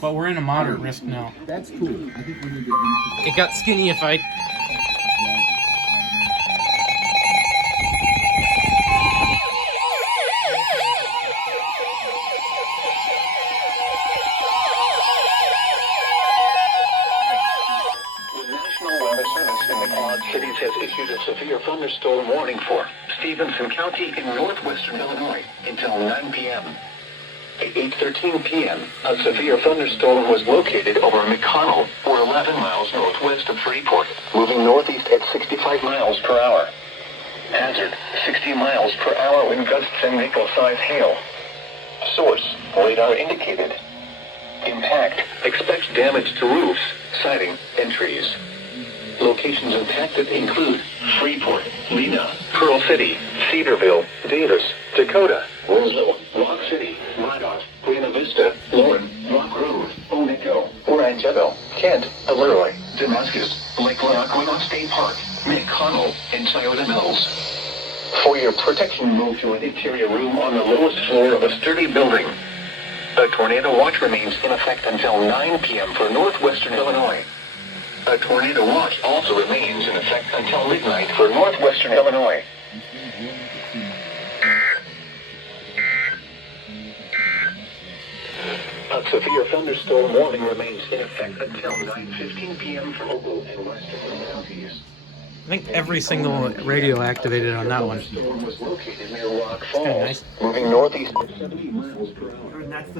But we're in a moderate risk now. That's cool. I think we need to. It got skinny if I. Cities has issued a severe thunderstorm warning for Stephenson County in northwestern Illinois until 9 p.m. At 8:13 p.m., a severe thunderstorm was located over McConnell, or 11 miles northwest of Freeport, moving northeast at 65 miles per hour. Hazard, 60 miles per hour wind gusts and nickel-size hail. Source, radar indicated. Impact, expect damage to roofs, siding, and trees. Locations impacted include Freeport, Lena, Pearl City, Cedarville, Davis, Dakota, Winslow, Rock City, Minot, Buena Vista, Lauren, Rock Grove, Oneto, Orangeville, Kent, Illinois, Damascus, Lake Lackawanna State Park, McConnell, and Scioto Mills. For your protection, move to an interior room on the lowest floor of a sturdy building. A tornado watch remains in effect until 9 p.m. for northwestern Illinois. A tornado watch also remains in effect until midnight for northwestern Illinois. A severe thunderstorm warning remains in effect until 9:15 p.m. for local and western counties. I think every single radio activated on that one. The storm was located near Rock Falls, Kinda nice. moving northeast at 70 miles per hour. And that's the